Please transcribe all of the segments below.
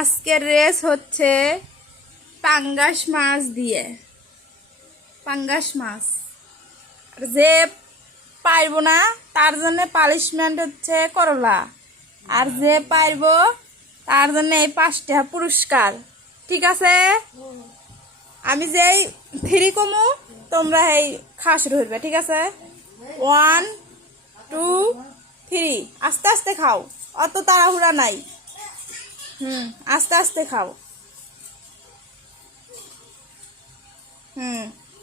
আজকের রেস হচ্ছে পাঙ্গাস মাছ দিয়ে। পাঙ্গাস মাছ আর যে পারবো না তার জন্য পানিশমেন্ট হচ্ছে করলা, আর যে পারবো তার জন্য এই 5 টাকা পুরস্কার। ঠিক আছে, আমি যেই ফ্রি কমু তোমরা এই খাস ধরবে। ঠিক আছে, 1 2 3, আস্তে আস্তে খাও, অত তাড়াহুড়া নাই। আস্তে আস্তে খাও।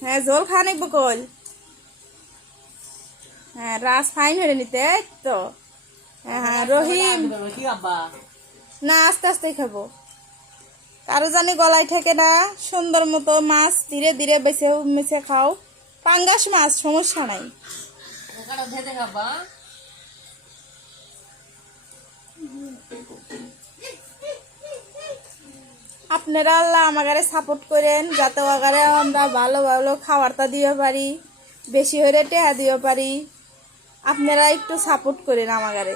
হ্যাঁ, জল খাওয়া নেই বকল। হ্যাঁ, রাস ফাইন হয়ে নিতে তো। হ্যাঁ রহিম, না আস্তে আস্তে খাবো, কারো জানি গলায় থেকে না। সুন্দর মতো মাছ ধীরে ধীরে বেছে মেছে খাও। পাঙ্গাস মাছ সমস্যা নাই। আপনারা আল্লাহ আমাকে সাপোর্ট করেন যাতে ওগারে আমরা ভালো ভালো খাবারটা দিতে পারি, বেশি হলে টেহা দিতে পারি। আপনারা একটু সাপোর্ট করেন আমাকে।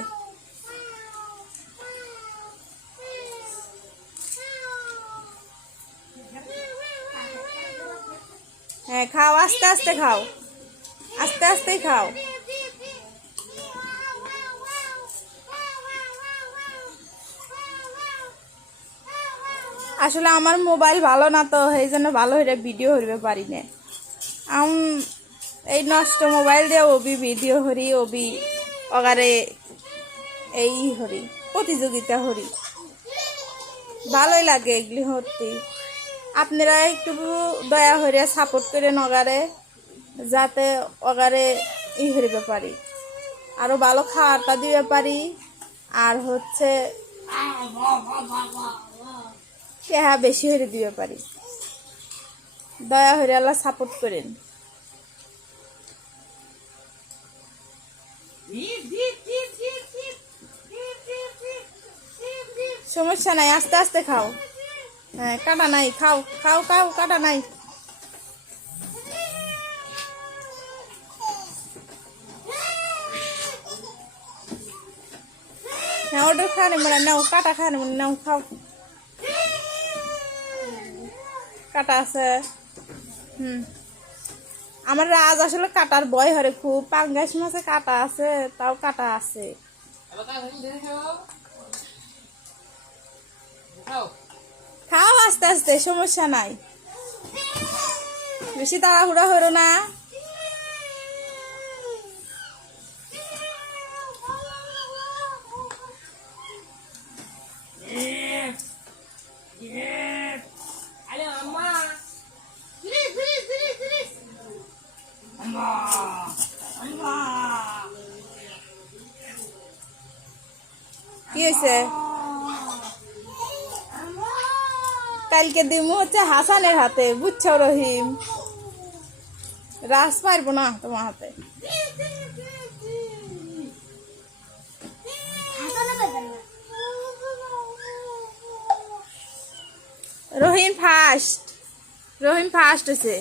হ্যাঁ খাও, আস্তে আস্তে খাও, আস্তে আস্তে খাও। আসলে আমার মোবাইল ভালো না তো, এই জন্য ভালো হয়ে ভিডিও হইতে পারি না। এই নষ্ট মোবাইল দিয়ে ওবি ভিডিও হরি, ওবি অগারে এই হরি প্রতিযোগিতা হরি, ভালোই লাগে এগুলি হতে। আপনারা একটু দয়া হইয়া সাপোর্ট করে নগারে, যাতে অগারে হইতে পারি, আরো ভালো খাওয়াটা দিতে পারি। আর হচ্ছে হ্যাঁ বেশি হয়ে দিতে পারি। দয়া হইয়া আল্লাহ সাপোর্ট করেন। সমস্যা নাই, আস্তে আস্তে খাও। হ্যাঁ কাটা নাই, খাও খাও খাও, কাটা নাই। হ্যাঁ ওটা খাওয়া নেই, মানে নাও কাটা খাওয়া নেই, নাও খাও। কাটা আছে। আমার রাজ আসলে কাটার ভয় হরে খুব। পাঙ্গাস মাছে কাটা আছে, তাও কাটা আছে। খাও আস্তে আস্তে, সমস্যা নাই, বেশি তাড়াহুড়া হলো না। কি হয়েছে? কালকে দিমু হচ্ছে হাসানের হাতে, বুঝছো রহিম? রাস পারবো না তোমার হাতে। রহিম ফার্স্ট, রহিম ফার্স্ট হয়েছে।